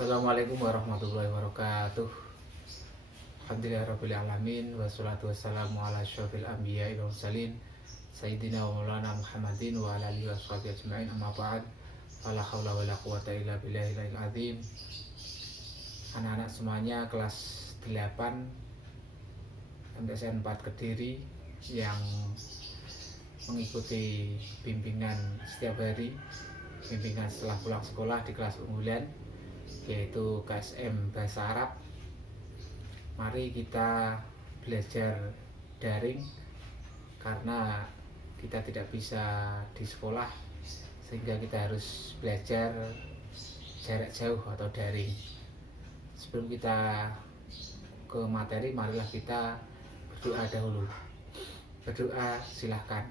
Assalamualaikum warahmatullahi wabarakatuh. Alhamdulillahirabbil alamin wassalatu wassalamu ala asyrofil anbiya'i wal mursalin sayyidina wa maulana Muhammadin wa ala alihi washabihi ajmain. Amma ba'd. Fala haula wala quwata illa billahil azim. Anak-anak semuanya kelas 8 MTSN 4 Kediri yang mengikuti bimbingan setiap hari, bimbingan setelah pulang sekolah di kelas unggulan, yaitu KSM Bahasa Arab. Mari kita belajar daring karena kita tidak bisa di sekolah, sehingga kita harus belajar jarak jauh atau daring. Sebelum kita ke materi, marilah kita berdoa dahulu. Berdoa silahkan.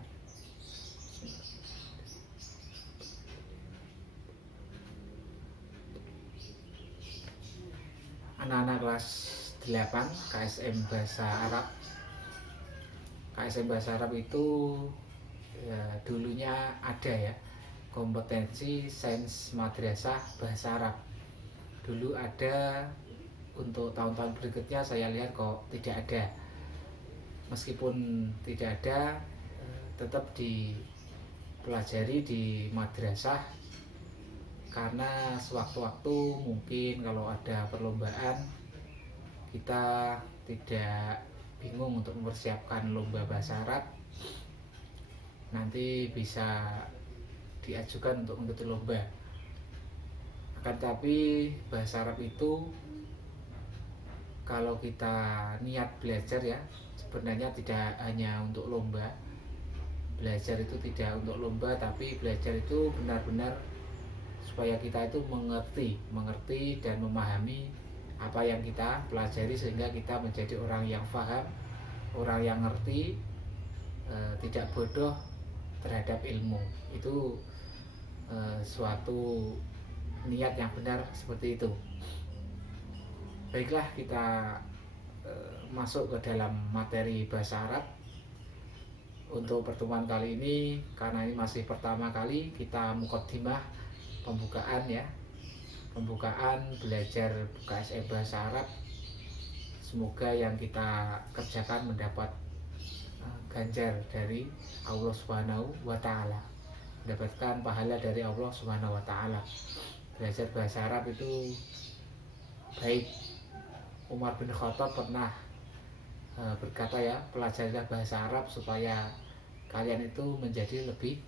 Anak-anak kelas 8 KSM Bahasa Arab. KSM Bahasa Arab itu ya, dulunya ada ya, kompetensi sains madrasah bahasa Arab. Dulu ada, untuk tahun-tahun berikutnya saya lihat kok tidak ada. Meskipun tidak ada, tetap dipelajari di madrasah, karena sewaktu-waktu mungkin kalau ada perlombaan, kita tidak bingung untuk mempersiapkan lomba bahasa Arab, nanti bisa diajukan untuk mengikuti lomba. Akan tapi bahasa Arab itu kalau kita niat belajar ya, sebenarnya tidak hanya untuk lomba. Belajar itu tidak untuk lomba, tapi belajar itu benar-benar supaya kita itu mengerti dan memahami apa yang kita pelajari, sehingga kita menjadi orang yang paham, orang yang ngerti, tidak bodoh terhadap ilmu. Itu suatu niat yang benar seperti itu. Baiklah, kita masuk ke dalam materi bahasa Arab. Untuk pertemuan kali ini, karena ini masih pertama kali, kita muqaddimah, pembukaan ya, pembukaan belajar KSM Bahasa Arab. Semoga yang kita kerjakan mendapat ganjar dari Allah Subhanahu wa Ta'ala, mendapatkan pahala dari Allah Subhanahu wa Ta'ala. Belajar bahasa Arab itu baik. Umar bin Khattab pernah berkata ya, pelajarilah bahasa Arab supaya kalian itu menjadi lebih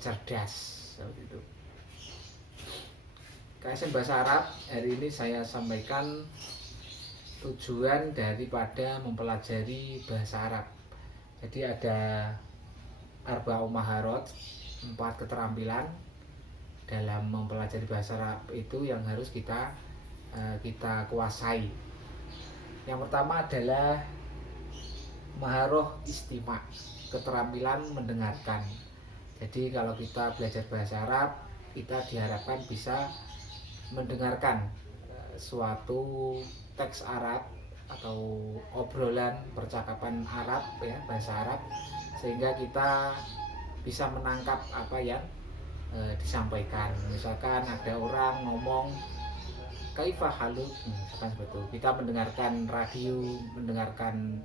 cerdas, seperti itu. KSM Bahasa Arab hari ini saya sampaikan tujuan daripada mempelajari bahasa Arab. Jadi ada arba'u maharat, 4 keterampilan dalam mempelajari bahasa Arab itu yang harus kita kuasai. Yang pertama adalah maharoh istima', keterampilan mendengarkan. Jadi kalau kita belajar bahasa Arab, kita diharapkan bisa mendengarkan suatu teks Arab atau obrolan percakapan Arab ya, bahasa Arab, sehingga kita bisa menangkap apa yang disampaikan. Misalkan ada orang ngomong kaifa haluk, misalkan seperti itu. Kita mendengarkan radio, mendengarkan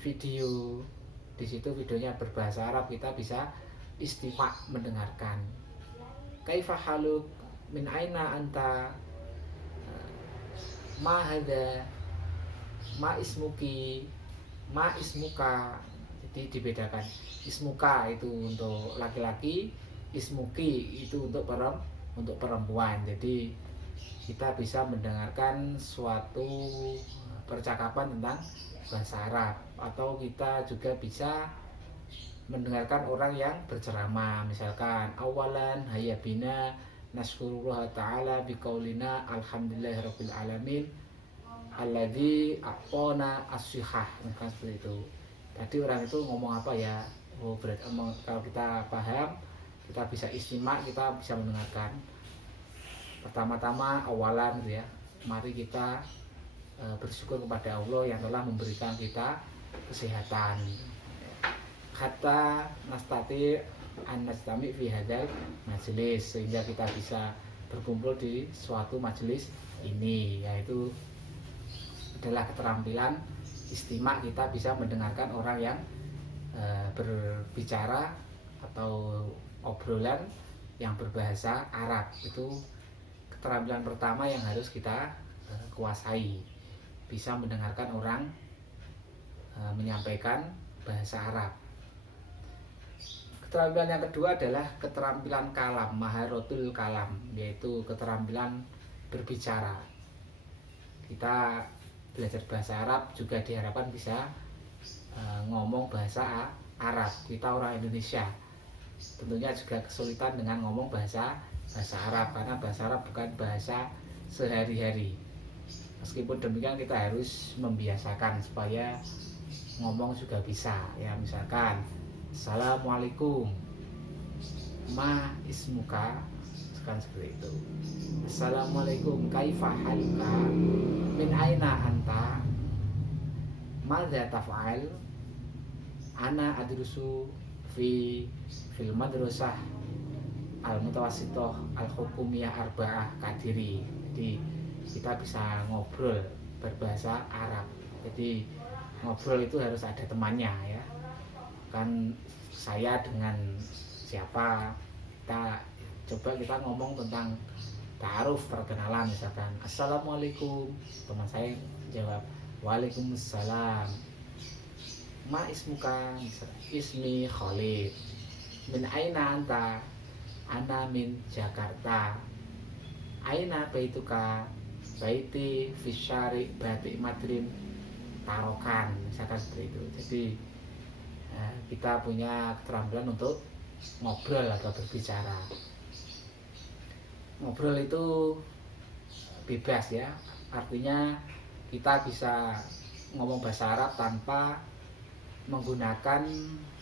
video, di situ videonya berbahasa Arab, kita bisa istima' mendengarkan. Kaifa haluk, min aina anta, ma hadza, ma ismuki, ma ismuka. Jadi dibedakan. Ismuka itu untuk laki-laki, ismuki itu untuk perempuan. Jadi kita bisa mendengarkan suatu percakapan tentang bahasa Arab, atau kita juga bisa mendengarkan orang yang berceramah. Misalkan awalan hayya bina naskurullah ta'ala biqaulina alhamdulillahirabbil alamin alladzi a'tana as-sihah. Maka seperti itu. Tadi orang itu ngomong apa ya? Oh, berarti kalau kita paham, kita bisa istima', kita bisa mendengarkan. Pertama-tama awalan gitu ya. Mari kita bersyukur kepada Allah yang telah memberikan kita kesehatan. Hatta nastati an nastami fi hadzal majlis, sehingga kita bisa berkumpul di suatu majelis ini, yaitu adalah keterampilan istimak, kita bisa mendengarkan orang yang berbicara atau obrolan yang berbahasa Arab. Itu keterampilan pertama yang harus kita kuasai, bisa mendengarkan orang menyampaikan bahasa Arab. Keterampilan yang kedua adalah keterampilan kalam, maharotul kalam, yaitu keterampilan berbicara. Kita belajar bahasa Arab juga diharapkan bisa ngomong bahasa Arab. Kita orang Indonesia tentunya juga kesulitan dengan ngomong bahasa Arab, karena bahasa Arab bukan bahasa sehari-hari. Meskipun demikian kita harus membiasakan supaya ngomong juga bisa, ya. Misalkan Assalamualaikum, ma ismuka, kan seperti itu. Assalamualaikum, kaifa haluka, min aina anta, madza taf'al, ana adrusu fil madrasah al mutawassithah al hukumiyah arba'ah Kadiri. Jadi kita bisa ngobrol berbahasa Arab. Jadi ngobrol itu harus ada temannya, ya. Kan saya dengan siapa, kita ngomong tentang ta'aruf, perkenalan. Misalkan Assalamualaikum, teman saya jawab Waalaikumsalam, ma ismuka, ismi Khalid, min aina anta, ana min Jakarta, aina baituka, baiti fisyari batik madrin tarokan, misalkan seperti itu. Jadi kita punya keterampilan untuk ngobrol atau berbicara. Ngobrol itu bebas, ya, artinya kita bisa ngomong bahasa Arab tanpa menggunakan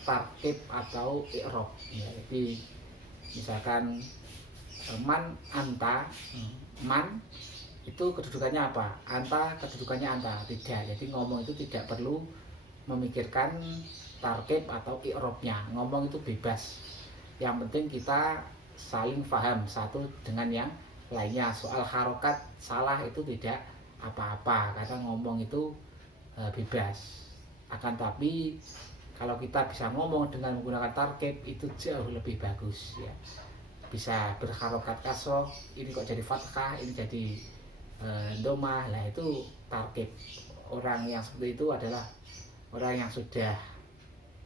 tarkib atau i'rab, ya. Jadi misalkan man anta, man itu kedudukannya apa, anta kedudukannya anta, tidak. Jadi ngomong itu tidak perlu memikirkan tarkib atau i'rabnya, ngomong itu bebas. Yang penting kita saling paham satu dengan yang lainnya. Soal harokat salah itu tidak apa-apa, karena ngomong itu bebas. Akan tapi kalau kita bisa ngomong dengan menggunakan tarkib itu jauh lebih bagus, ya. Bisa berharokat kasroh, ini kok jadi fathah, ini jadi domah, lah itu tarkib. Orang yang seperti itu adalah orang yang sudah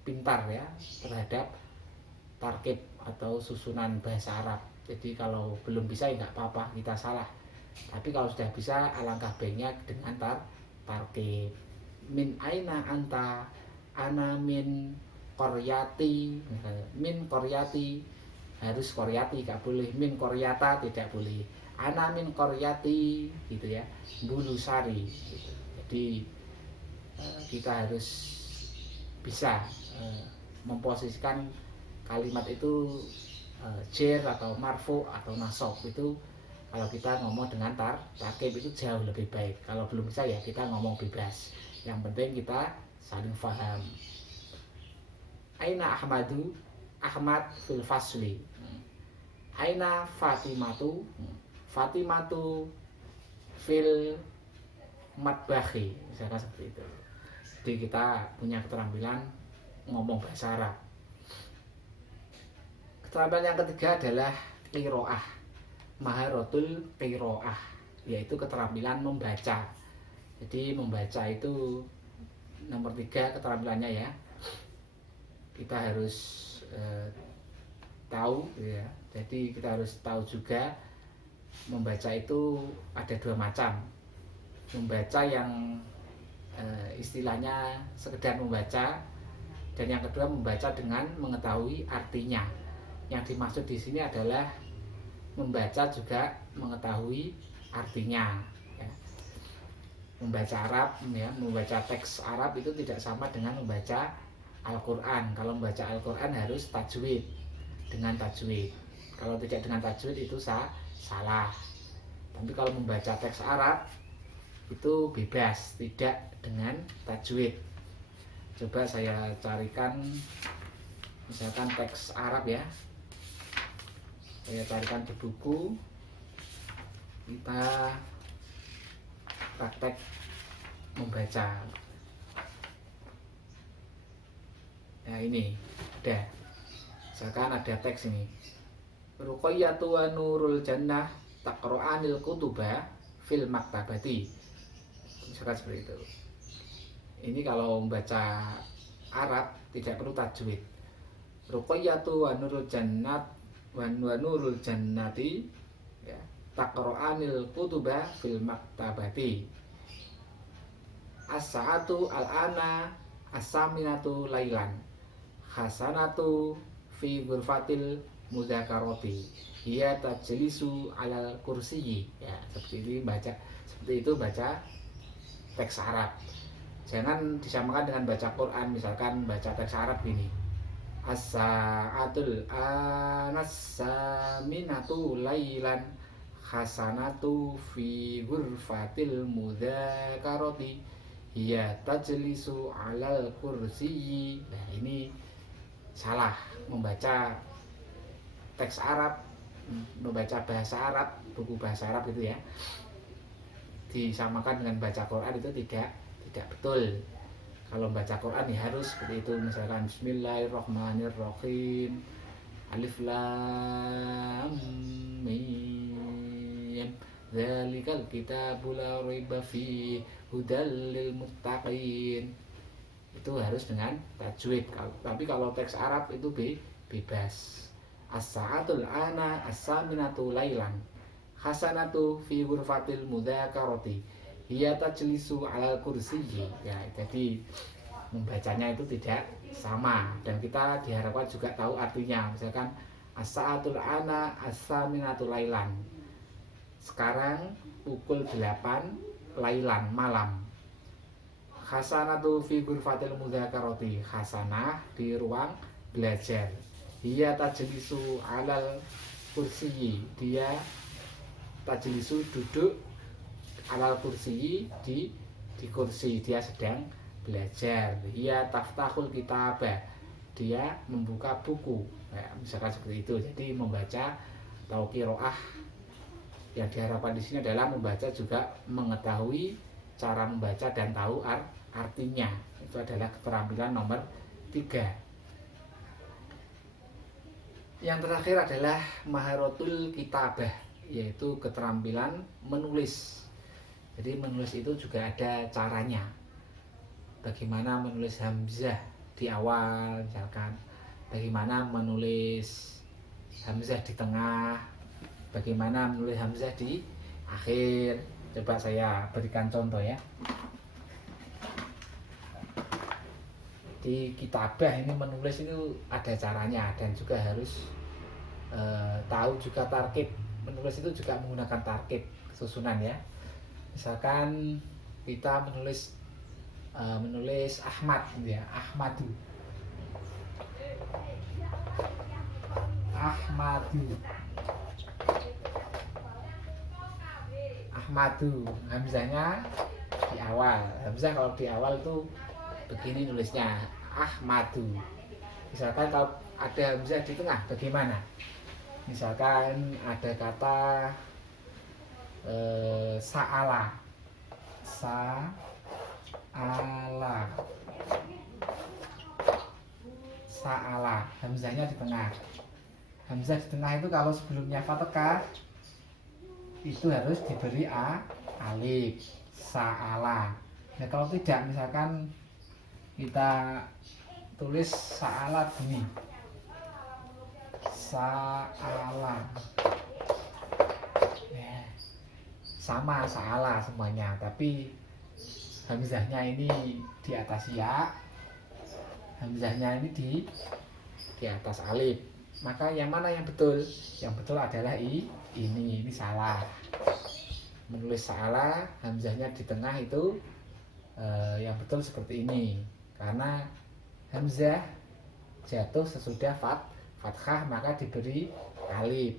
pintar, ya, terhadap tarkib atau susunan bahasa Arab. Jadi kalau belum bisa ya nggak apa-apa, kita salah. Tapi kalau sudah bisa, alangkah baiknya dengan tarkib. Min aina anta, ana min koryati. Min koryati harus koryati, nggak boleh min koryata, tidak boleh. Ana min koryati, gitu, ya, Bulusari, gitu. Jadi kita harus bisa memposisikan kalimat itu jer atau marfu atau nasab. Itu kalau kita ngomong dengan tarkib itu jauh lebih baik. Kalau belum bisa, ya kita ngomong bebas. Yang penting kita saling paham. Aina Ahmadu, Ahmad fil fasli. Aina Fatimatu, Fatimatu fil matbahi, misalkan seperti itu. Jadi kita punya keterampilan ngomong bahasa Arab. Keterampilan yang ketiga adalah qiraah, maharotul qiraah, yaitu keterampilan membaca. Jadi membaca itu nomor 3 keterampilannya, ya. Kita harus tahu, ya. Jadi kita harus tahu juga membaca itu ada 2 macam. Membaca yang istilahnya sekedar membaca, dan yang kedua membaca dengan mengetahui artinya. Yang dimaksud di sini adalah membaca juga mengetahui artinya, ya. Membaca Arab, ya, membaca teks Arab itu tidak sama dengan membaca Al-Quran. Kalau membaca Al-Quran harus tajwid, dengan tajwid. Kalau tidak dengan tajwid itu salah. Tapi kalau membaca teks Arab itu bebas, tidak dengan tajwid. Coba saya carikan misalkan teks Arab, ya. Saya carikan di buku. Kita praktek membaca. Nah ini ada, misalkan ada teks ini, Ruqayyatu wa Nurul Jannah taqra'anil kutuba fil maktabati, misalkan seperti itu. Ini kalau membaca Arab tidak perlu tajwid. Ruqayyatu wa Nurul Jannat wa Nurul Jannati ya, taqra'anil kutuba fil maktabati. As-sa'atu al-ana as-saminatu lailan hasanatu fi ghurfatil mudzakarati hiya tajlisu alal kursiyi. Ya, seperti ini baca, seperti itu baca teks Arab. Jangan disamakan dengan baca Quran. Misalkan baca teks Arab gini, as-sa'atul anas-saminatu lailan hasanatu fi ghurfatil mudzakarati hiya tajlisu alal kursiyi. Nah ini salah membaca teks Arab, membaca bahasa Arab, buku bahasa Arab gitu ya, disamakan dengan baca Quran itu tidak betul. Kalau baca Quran ya harus seperti itu, misalkan Bismillahirrahmanirrahim, Alif Lam Mim, Dzalikal kitabu la raiba fihi hudal lil muttaqin. Itu harus dengan tajwid. Tapi kalau teks Arab itu bebas. As-sa'atul ana as-saminatu lailan hasanatu fi ghurfatil mudzakarati hiya tajlisu alal kursiyyi. Ya, jadi membacanya itu tidak sama, dan kita diharapkan juga tahu artinya. Misalkan as-sa'atul ana as-saminatu lailan, sekarang pukul 8 lailan, malam. Hasanatu fi ghurfatil mudzakarati, hasanah di ruang belajar. Hiya tajlisu alal kursiyyi, dia tajlisu duduk alal kursi di kursi, dia sedang belajar. Dia taftahul kitabah, dia membuka buku. Nah, misalkan seperti itu. Jadi membaca atau qiraah yang diharapkan di sini adalah membaca juga mengetahui cara membaca dan tahu artinya. Itu adalah keterampilan nomor 3. Yang terakhir adalah maharatul kitabah, yaitu keterampilan menulis. Jadi menulis itu juga ada caranya. Bagaimana menulis hamzah di awal, misalkan bagaimana menulis hamzah di tengah, bagaimana menulis hamzah di akhir. Coba saya berikan contoh ya. Di kitabah ini menulis itu ada caranya, dan juga harus tahu juga tarkib. Menulis itu juga menggunakan tarkib, susunan ya. Misalkan kita menulis Ahmad gitu ya, Ahmadu, hamzahnya di awal. Hamzah kalau di awal itu begini nulisnya, Ahmadu. Misalkan kalau ada hamzah di tengah bagaimana? Misalkan ada kata sa'ala, hamzahnya di tengah. Hamzah di tengah itu kalau sebelumnya fathah itu harus diberi alif, sa'ala. Nah kalau tidak, misalkan kita tulis sa'ala gini, sa'ala, sama sa'ala semuanya, tapi hamzahnya ini di atas ya, hamzahnya ini di atas alif. Maka yang mana yang betul? Yang betul adalah ini salah. Menulis sa'ala, hamzahnya di tengah itu yang betul seperti ini. Karena hamzah jatuh sesudah fathah, maka diberi alif.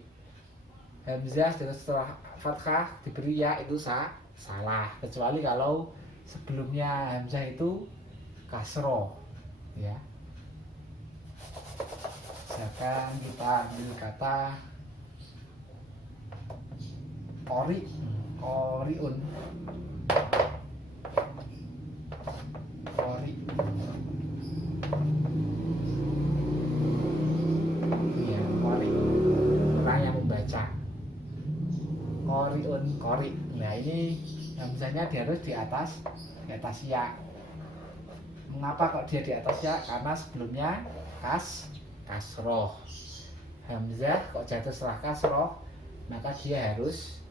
Hamzah setelah fathah diberi ya, itu salah. Kecuali kalau sebelumnya hamzah itu kasroh ya. Misalkan kita ambil kata Qoriun. Qori. Ya, qori. Orang yang membaca. Qoriun, qori. Nah, ini hamzahnya dia harus di atas ya. Mengapa kok dia di atas ya? Karena sebelumnya kasroh. Hamzah kok jatuh setelah kasroh, maka dia harus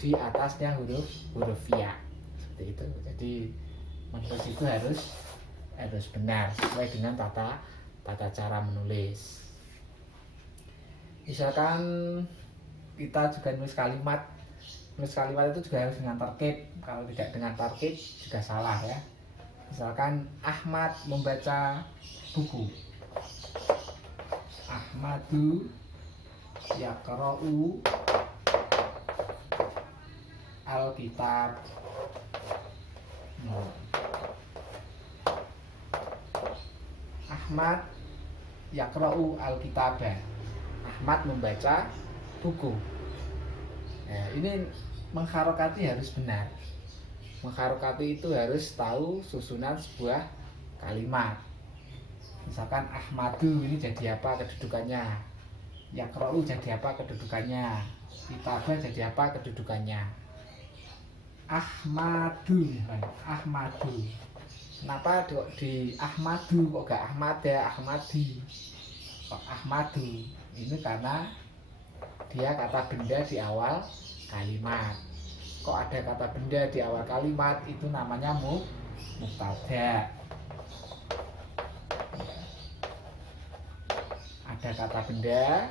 di atasnya huruf ya. Seperti itu. Jadi menulis itu harus benar sesuai dengan tata cara menulis. Misalkan kita juga nulis kalimat itu juga harus dengan tarkib. Kalau tidak dengan tarkib juga salah ya. Misalkan Ahmad membaca buku. Ahmadu yaqra'u al-kitab. Ahmad yaqra'u al-kitab. Ahmad membaca buku. Nah, ini mengharokati harus benar. Mengharokati itu harus tahu susunan sebuah kalimat. Misalkan Ahmadu ini jadi apa kedudukannya, Yaqra'u jadi apa kedudukannya, Kitabah jadi apa kedudukannya. Ahmadu. Kenapa di Ahmadu kok gak Ahmad ya, Ahmadi? Kok Ahmadu? Ini karena dia kata benda di awal kalimat. Kok ada kata benda di awal kalimat, itu namanya mubtada. Ada kata benda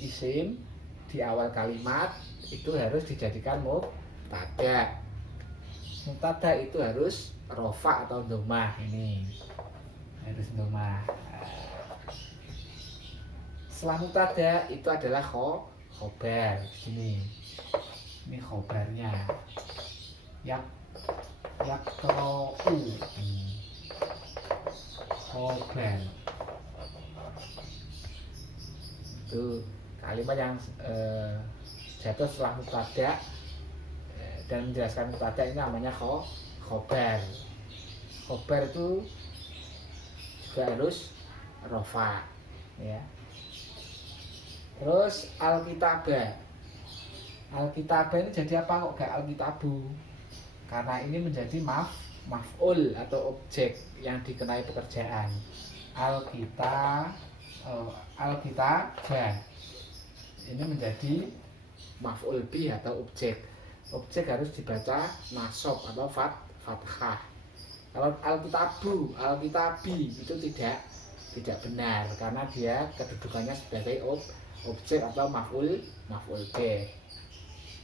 isim di awal kalimat, itu harus dijadikan mubtada. Mubtada itu harus rofa atau domah. Ini harus domah. Setelah mubtada itu adalah khobar. Ini khobarnya. Yaqra'u khobar. Itu kalimat yang jatuh setelah mubtada dan menjelaskan mubtada, ini namanya khobar. Khobar itu juga harus rofa ya. Terus al-kitabah. Al-kitabah ini jadi apa kok gak al-kitabu? Karena ini menjadi maf'ul atau objek yang dikenai pekerjaan. Al-kitabah ini menjadi maf'ul bih atau objek. Objek harus dibaca nasab atau fathah. Kalau al-kitabi itu tidak benar karena dia kedudukannya sebagai objek atau maf'ul bih.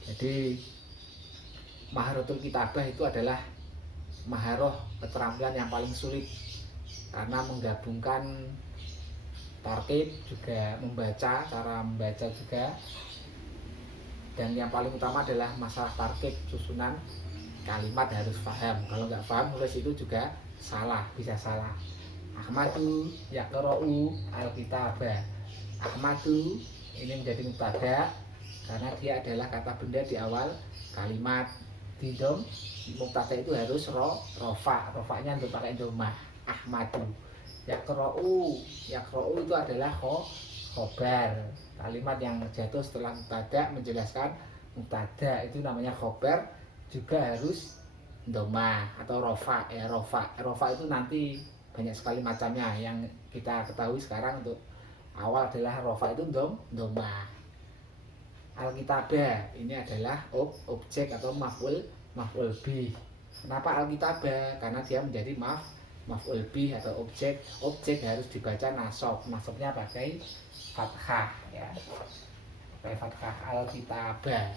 Jadi maharatul kitabah itu adalah maharoh keterampilan yang paling sulit karena menggabungkan tarkib juga membaca, cara membaca juga, dan yang paling utama adalah masalah tarkib, susunan kalimat harus paham. Kalau nggak paham nulis itu juga salah, bisa salah. Ahmadu yaqra'u al-kitabah. Ahmadu ini menjadi mubtada karena dia adalah kata benda di awal kalimat. Di dom mubtada itu harus rofa. Rofanya untuk pakai domah. Ahmadu. Yaqra'u itu adalah khobar. Kalimat yang jatuh setelah mubtada menjelaskan mubtada, itu namanya khobar, juga harus domah atau rofa ya. Rofa itu nanti banyak sekali macamnya. Yang kita ketahui sekarang untuk awal adalah rofa itu domah. Al-kitabah ini adalah objek atau maf'ul bih. Kenapa al-kitabah? Karena dia menjadi maf'ul bih atau objek harus dibaca nasab. Nasabnya pakai fathah ya. Pakai fathah al-kitabah.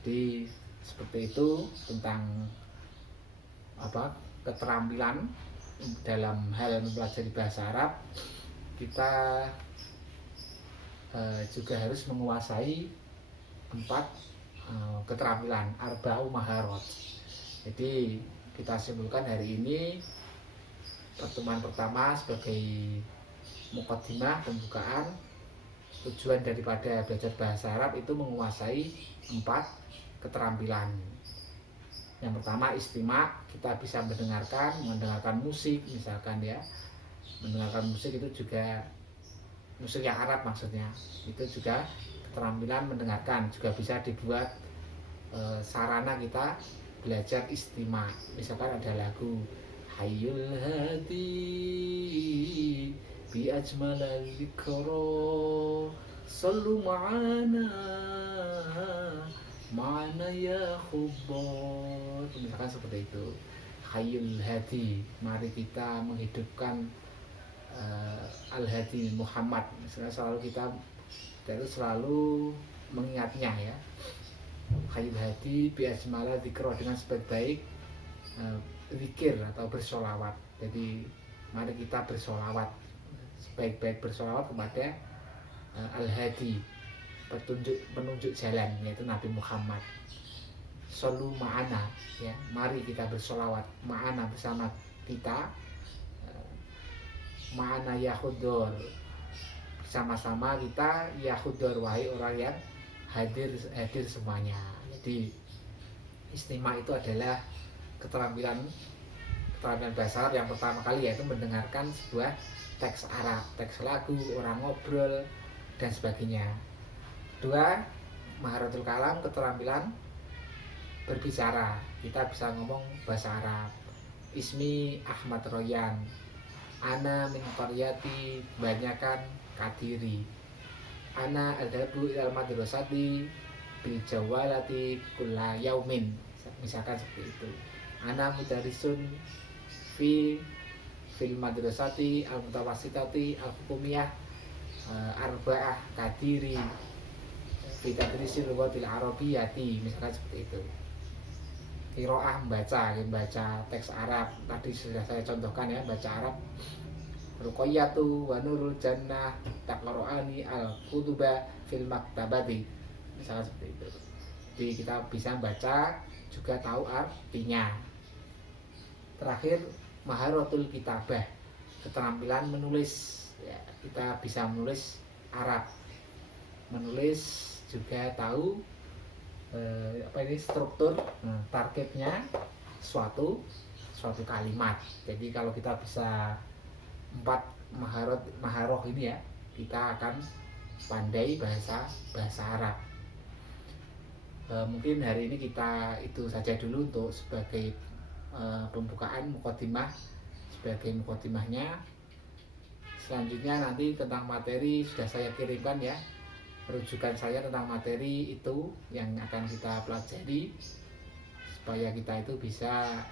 Jadi seperti itu tentang keterampilan dalam hal mempelajari bahasa Arab. Kita juga harus menguasai 4 keterampilan, arba'u maharot. Jadi kita simpulkan hari ini pertemuan pertama sebagai muqaddimah, pembukaan, tujuan daripada belajar bahasa Arab itu menguasai 4 keterampilan. Yang pertama istima', kita bisa mendengarkan musik misalkan ya. Mendengarkan musik itu juga musik yang Arab maksudnya. Itu juga keterampilan mendengarkan, juga bisa dibuat sarana kita belajar istima'. Misalkan ada lagu Hayyul Hadi bi ajmalal dzikra sallu ma'ana ya khubbar, misalkan seperti itu. Hayyul Hadi, mari kita menghidupkan Al-Hadi Muhammad. Misalnya kita itu selalu mengingatnya ya. Hayyul Hadi bi ajmalal dzikra, dengan sebaik-baik zikir atau bersolawat. Jadi mari kita bersolawat, sebaik-baik bersolawat kepada Al-Hadi, penunjuk jalan, yaitu Nabi Muhammad. Shollu ma'ana ya, mari kita bersolawat ma'ana, bersama kita. Ma'ana ya khudor, bersama-sama kita, ya khudor, wahai orang yang hadir semuanya. Jadi istima' itu adalah keterampilan bahasa Arab yang pertama kali, yaitu mendengarkan sebuah teks Arab, teks lagu, orang ngobrol dan sebagainya. Kedua, maharatul kalam, keterampilan berbicara. Kita bisa ngomong bahasa Arab. Ismi Ahmad Royan, ana min qaryati, banyakan Kadiri. Ana adabu ilal madrasati bil jawalati kulla yaumin, misalkan seperti itu. Ana mudarisun fil madrasati al mutawassitati al hukumiyah arba'ah Kadiri fi tadrisil lughatil arabiyyati, misalkan seperti itu. Qiraah, membaca teks Arab, tadi sudah saya contohkan ya, baca Arab. Ruqayyatu wa nurul jannah taqra'ani al kutuba fil maktabati, misalkan seperti itu. Jadi kita bisa baca juga tahu artinya. Terakhir, maharatul kitabah, keterampilan menulis ya, kita bisa menulis Arab, menulis juga tahu struktur, targetnya suatu kalimat. Jadi kalau kita bisa 4 maharoh ini ya, kita akan pandai bahasa Arab. Mungkin hari ini kita itu saja dulu untuk sebagai pembukaan mukadimah, sebagai mukadimahnya. Selanjutnya nanti tentang materi sudah saya kirimkan ya, rujukan saya tentang materi itu yang akan kita pelajari, supaya kita itu bisa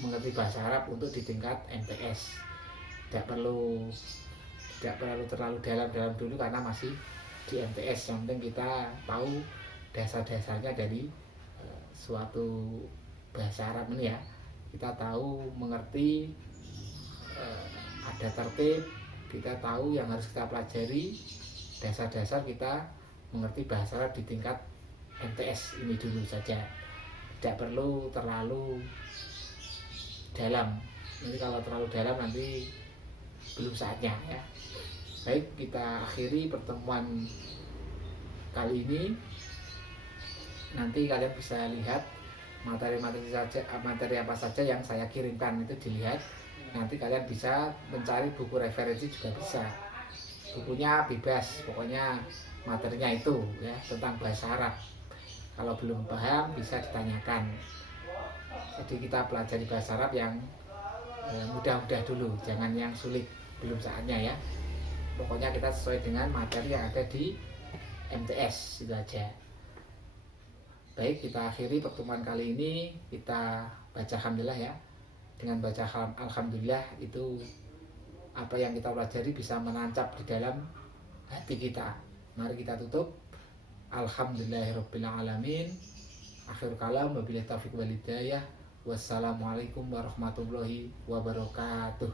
mengerti bahasa Arab untuk di tingkat MTS. Tidak perlu terlalu dalam dulu karena masih di MTS. Yang penting kita tahu dasar-dasarnya dari suatu bahasa Arab ini ya. Kita tahu, mengerti, ada tertib, kita tahu yang harus kita pelajari, dasar-dasar kita mengerti bahasa Arab di tingkat MTS ini dulu saja. Tidak perlu terlalu dalam. Nanti kalau terlalu dalam nanti belum saatnya ya. Baik, kita akhiri pertemuan kali ini. Nanti kalian bisa lihat materi apa saja yang saya kirimkan, itu dilihat. Nanti kalian bisa mencari buku referensi juga bisa. Bukunya bebas, pokoknya materinya itu ya, tentang bahasa Arab. Kalau belum paham bisa ditanyakan. Jadi kita pelajari bahasa Arab yang mudah-mudah dulu, jangan yang sulit, belum saatnya ya. Pokoknya kita sesuai dengan materi yang ada di MTS, itu aja. Baik, kita akhiri pertemuan kali ini. Kita baca alhamdulillah ya. Dengan baca alhamdulillah itu apa yang kita pelajari bisa menancap di dalam hati kita. Mari kita tutup. Alhamdulillahirabbil alamin. Akhir kalam, wabillahi taufiq wal hidayah. Wassalamualaikum warahmatullahi wabarakatuh.